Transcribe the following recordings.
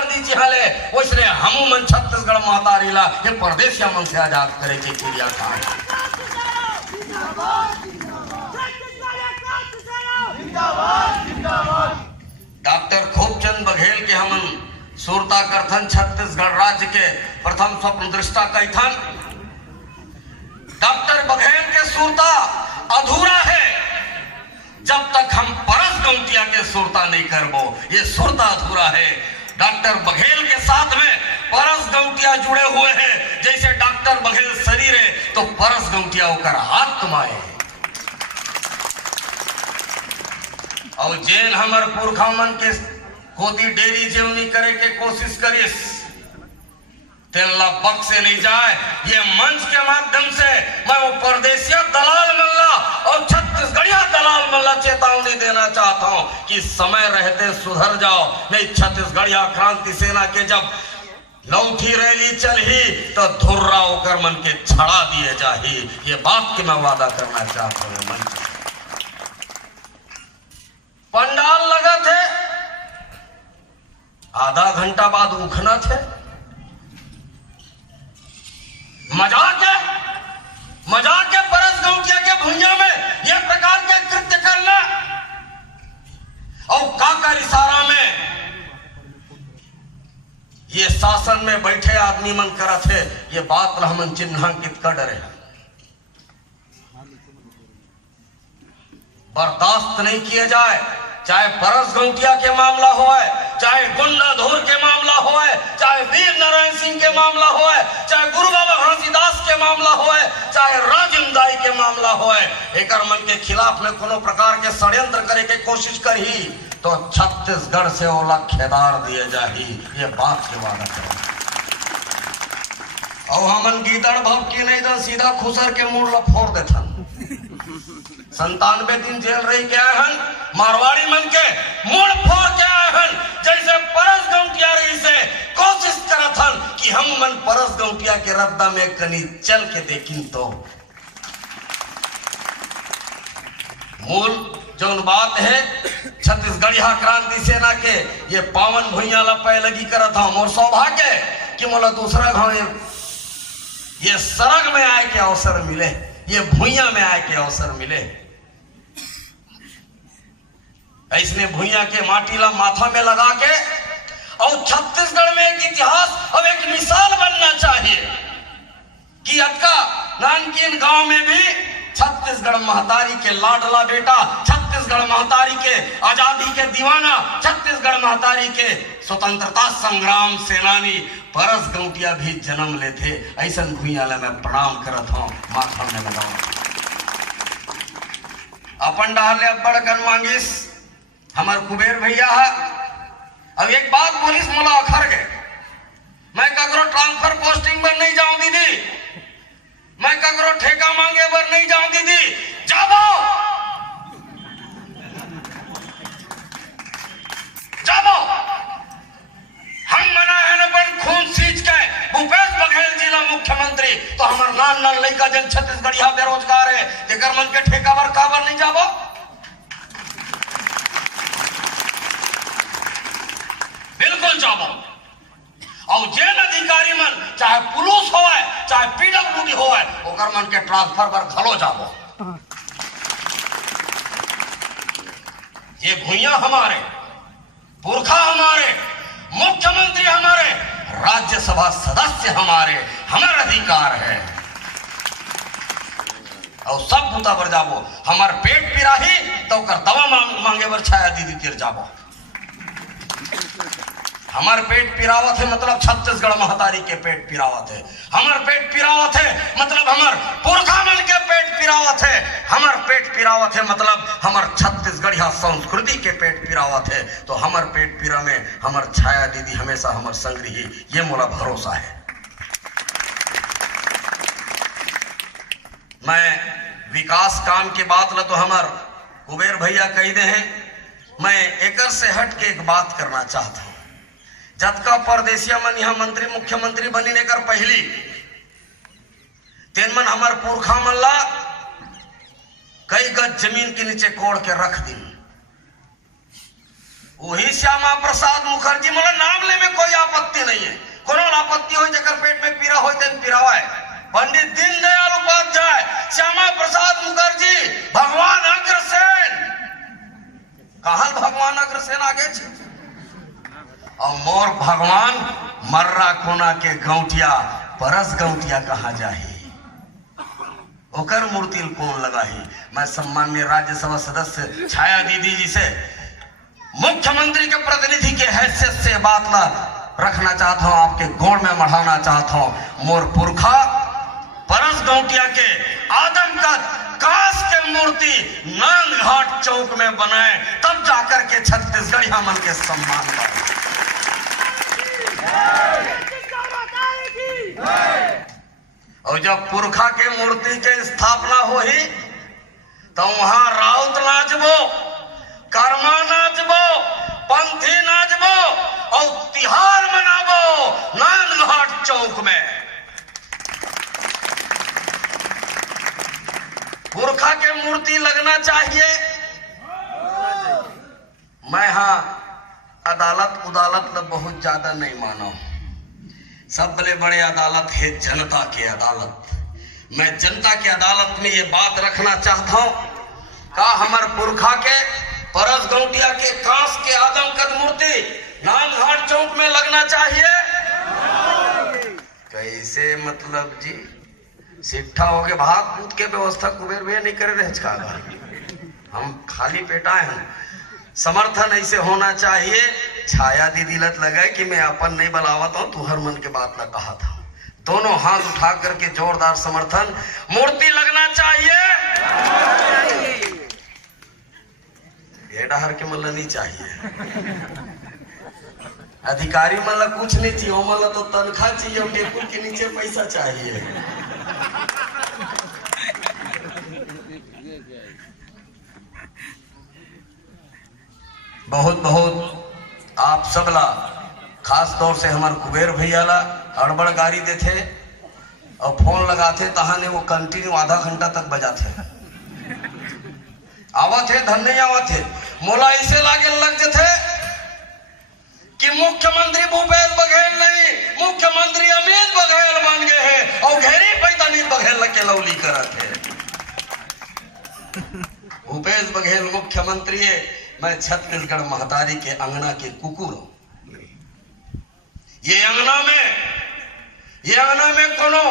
कर दी चिहाले वैसे हमू मन छत्तीसगढ़ महतारी ला ये परदेसिया मन से आजाद करे के क्रिया था। डॉक्टर खूबचंद बघेल के हमन सुरता करथन छत्तीसगढ़ राज्य के प्रथम स्वप्न दृष्टा कैथन। डॉक्टर बघेल के सुरता अधूरा है जब तक हम परस गौटिया के सुरता नहीं करबो, ये सुरता अधूरा है। डॉक्टर बघेल के साथ में परस गौटिया जुड़े हुए हैं, जैसे डॉक्टर बघेल शरीर है तो परस गौटिया होकर आत्मा है। और जेन हमर पुरखा मन के खोदी डेरी जेवनी करे के कोशिश करिस तेला बक्से नहीं जाए। ये मंच के माध्यम से मैं वो परदेसिया दलाल मल्ला और छत्तीसगढ़िया दलाल मल्ला चेतावनी देना चाहता हूं कि समय रहते सुधर जाओ, नहीं छत्तीसगढ़िया क्रांति सेना के जब लौठी रैली चलही तो धुर्रा होकर मन के छड़ा दिए जाही। ये बात की मैं वादा करना चाहता हूं। मन पंडाल लगा थे, आधा घंटा बाद उखना थे, मजाक के परस गौटिया के भुइया में यह प्रकार के कृत्य करना और काकर इशारा में ये शासन में बैठे आदमी मन करत है, ये बात हमन चिन्हांकित कर डरे। बर्दाश्त नहीं किया जाए, चाहे परस गौटिया के मामला हो, चाहे गुंडा धूर के मामला हो, चाहे वीर नारायण सिंह के मामला हो, चाहे गुरु बाबा घासीदास के मामला हो, चाहे राजमदाई के मामला हो, एक मन के खिलाफ में कोनो प्रकार के षड्यंत्र करे के कोशिश करही तो छत्तीसगढ़ से ओला खेदार दिए जाही। ये बात के वादा करें। और हमन गीदड़ भवकी नहीं तो सीधा खुसर के मुंह ला फोड़ देथन। 97 दिन जेल रही के आए हन, मारवाड़ी मन के मुड़ फोड़ के आए हन, जैसे परस गौटिया रही से कोशिश करत हन कि हम मन परस गौटिया के रद्दा में कनी चल के देखी तो मूल जौन बात है छत्तीसगढ़िया क्रांति सेना के ये पावन भुइया ला पै लगी करत हूं। मोर सौभाग्य कि मोला दूसरा गांव ये सरग में आए के अवसर मिले, ये भुइया में आए के अवसर मिले। ऐसने भुइया के माटी ला माथा में लगा के और छत्तीसगढ़ में एक इतिहास और एक मिसाल बनना चाहिए कि अक्का नानकीन गांव में भी छत्तीसगढ़ महतारी के लाडला बेटा, छत्तीसगढ़ महतारी के आजादी के दीवाना, छत्तीसगढ़ महतारी के स्वतंत्रता संग्राम सेनानी परस गौटिया भी जन्म लेते। ऐसा भुइया ला मैं प्रणाम करत हूं, माथा में लगाऊं। अपन डाले अब्बड़ कन मांगिस हमार कुबेर भैया है। अब एक बात पुलिस मोला अखर गए, मैं ककरो ट्रांसफर पोस्टिंग पर नहीं जाऊं दीदी, मैं ककरो ठेका मांगे पर नहीं जाऊं दीदी। जाबो जाबो हम मना है न बन खून सींच के भूपेश बघेल जिला मुख्यमंत्री तो हमार नान नान लड़का जन छत्तीसगढ़िया बेरोजगार है, जेकर मन के ठेका पर काबर नहीं जाबो। बिल्कुल जाबो। और जेन अधिकारी मन चाहे पुलिस हो चाहे पीडब्ल्यूडी हो ओकर मन के ट्रांसफर पर खलो जाबो। ये भुइया हमारे, पुरखा हमारे, मुख्यमंत्री हमारे, राज्यसभा सदस्य हमारे, हमारा अधिकार है। और सब बूता पर जाबो। हमार पेट पिराही तो कर दवा मांगे बर छाया दीदी तिर जाबो। हमार पेट पिरावत है मतलब छत्तीसगढ़ महतारी के पेट पिरावत है। हमार पेट पिरावत है मतलब हमार पुरखा मन के पेट पिरावत है। हमार पेट पिरावत है मतलब हमार छत्तीसगढ़िया संस्कृति के पेट पिरावत है। तो हमार पेट पिरा में हमार छाया दीदी हमेशा हमार संग रही, ये मोला भरोसा है। मैं विकास काम के बात ला तो हमार कुबेर भैया कही दे हैं। मैं एकर से हट के एक बात करना चाहता हूं। जतका परदेसिया मन यहाँ मंत्री मुख्यमंत्री बनी ने कर पहली तेन मन हमार पुरखा मन ला कई गज जमीन के नीचे कोड़ के रख दी। वही श्यामा प्रसाद मुखर्जी मोला नाम ले में कोई आपत्ति हो जकर पेट में पीड़ा हो तेन पीड़ावाए। पंडित दीनदयाल उपाध्याय, श्यामा प्रसाद मुखर्जी, भगवान अग्रसेन, कहा भगवान अग्रसेन आगे छे और मोर भगवान मर्रा कोना के गौटिया परस गौटिया कहा जाही ओकर मूर्ति कौन लगाही। मैं सम्माननीय राज्यसभा सदस्य छाया दीदी जी से मुख्यमंत्री के प्रतिनिधि के हैसियत से बात ला रखना चाहता हूं, आपके गोड़ में मढ़ाना चाहता हूं। मोर पुरखा परस गौटिया के आदम का कांस के मूर्ति नांद घाट चौक में बनाए, तब जाकर के छत्तीसगढ़ हमन के सम्मान पाए। और जब पुरखा के मूर्ति के स्थापना होही तो वहां राउत नाचबो, कर्मा नाचबो, पंथी नाचबो और तिहार मनाबो नांद घाट चौक में। पुरखा के मूर्ति लगना चाहिए। मैं हाँ अदालत उदालत तो बहुत ज्यादा नहीं मानो, सब बड़े बड़े अदालत है जनता की अदालत। मैं जनता की अदालत में ये बात रखना चाहता हूं, का हमार पुरखा के परस गौटिया के कांस के आदम कद मूर्ति नांद घाट चौक में लगना चाहिए। कैसे मतलब जी सिट्ठा हो के भात कूद के व्यवस्था कुबेर भैया नहीं करे रहे का, हम खाली पेटा हैं। समर्थन ऐसे होना चाहिए। छाया दीदी लत लगाए कि मैं अपन नहीं बलावत हूं, तू हर मन के बात न कहा था। दोनों हाथ उठा करके जोरदार समर्थन। मूर्ति लगना चाहिए, ये डहर के मतलब नहीं चाहिए। अधिकारी मतलब कुछ नहीं चाहिए, मतलब तो तनख्वाह चाहिए, टेबुल के नीचे पैसा चाहिए। बहुत बहुत आप सबला खास तौर से हमारे कुबेर भैया ला अड़बड़ गाड़ी देते और फोन लगाते तहाने वो कंटिन्यू आधा घंटा तक बजाते आवत है धन नहीं आवत है। मोला ऐसे लागे लग जाते कि मुख्यमंत्री भूपेश बघेल नहीं मुख्यमंत्री अमित बघेल बन गए हैं और घेरी पैतानी बघेल के लौली करत है। भूपेश बघेल मुख्यमंत्री है, मैं छत्तीसगढ़ महतारी के अंगना के कुकुर हूं। ये अंगना में कोनो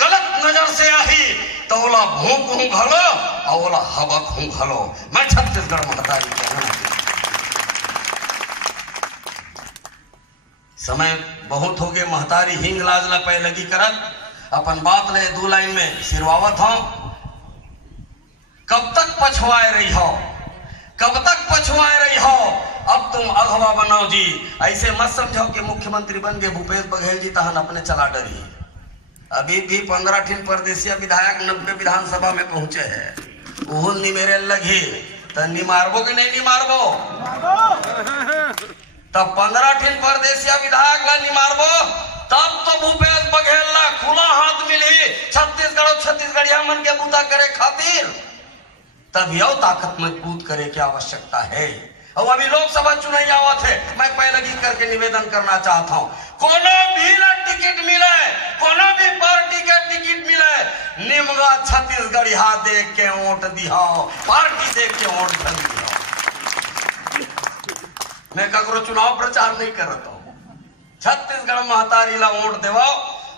गलत नजर से आई तो ओला भूख हूं घलो और ओला हबक हूं घलो। मैं छत्तीसगढ़ महतारी के अंगना के। समय बहुत हो गए, महतारी हिंग लाज ला पै लगी करत अपन बात ले दो लाइन में सिरवावत हूं। कब तक पछुआए रही हो, कब तक पछुआए रही हो, अब तुम अगवा बनाओ जी। ऐसे मत समझो कि मुख्यमंत्री बन गए भूपेश बघेल जी तहन अपने चला डरी। अभी भी 15 ठिन परदेशिया विधायक 90 विधानसभा में पहुंचे हैं। वो निमेरे लगी तो निमारबो कि नहीं निमारबो? तब 15 ठिन परदेशिया विधायक ला निमारबो, तब तो भूपेश बघेल ला खुला हाथ मिली छत्तीसगढ़ और छत्तीसगढ़िया मन के बूता करे खातिर। तब यह ताकत मजबूत करे की आवश्यकता है। और अभी लोकसभा चुनाव आवत है, मैं पहले ही करके निवेदन करना चाहता हूँ, कोनो भी टिकट मिले, कोनो भी पार्टी का टिकट मिले, निमगा छत्तीसगढ़िया देख के वोट दिहाओ, पार्टी देख के वोट दिहाओ। मैं ककरो चुनाव प्रचार नहीं करता हूँ, छत्तीसगढ़ महतारी ला वोट देवाओ।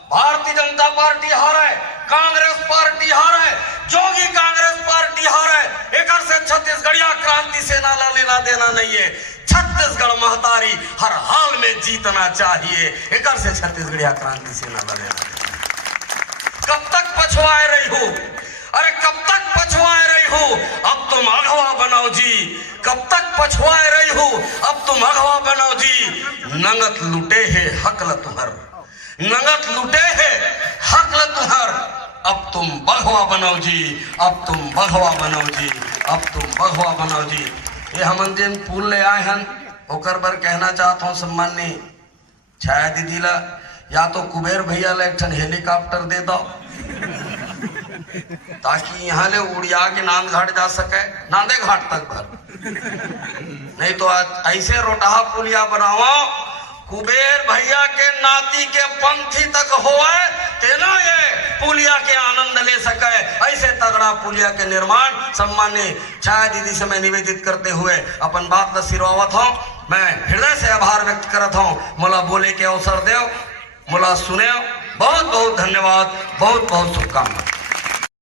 भारतीय जनता पार्टी हारे, कांग्रेस पार्टी हारे, जोगी कांग्रेस पार्टी हारे, एक से छत्तीसगढ़िया क्रांति सेना ला लेना देना नहीं है। छत्तीसगढ़ महतारी हर हाल में जीतना चाहिए, एक से छत्तीसगढ़िया क्रांति सेना ला लेना देना। कब तक पछुआए रही हो, अरे कब तक पछुआए रही हो, अब तुम अगवा बनाओ जी। कब तक पछुआए रही हो, अब तुम अगवा बनाओ जी। नंगत लुटे है हक ल तुहर, नंगत लुटे है हक ल तुहर, अब तुम बघवा बनाओ जी, अब तुम बघवा बनाओ जी, अब तुम बघवा बनाओ जी। ये हमन जिन पुल ले आए हैं ओकर बर कहना चाहता हूँ सम्माननीय छाया दीदी ला, या तो कुबेर भैया ला एक ठन हेलीकॉप्टर दे दो ताकि यहाँ ले उड़िया के नांद घाट जा सके, नांदे घाट तक भर। नहीं तो ऐसे रोटाहा पुलिया बनाओ कुबेर भैया के नाती के पंथी तक होए तेना ये पुलिया के आनंद ले सके। ऐसे तगड़ा पुलिया के निर्माण सम्मान्य छाया दीदी से मैं निवेदित करते हुए अपन बात सिरवावत हूँ। मैं हृदय से आभार व्यक्त करत हूँ। मोला बोले के अवसर देव, मोला सुने। बहुत बहुत धन्यवाद, बहुत बहुत शुभकामनाएं।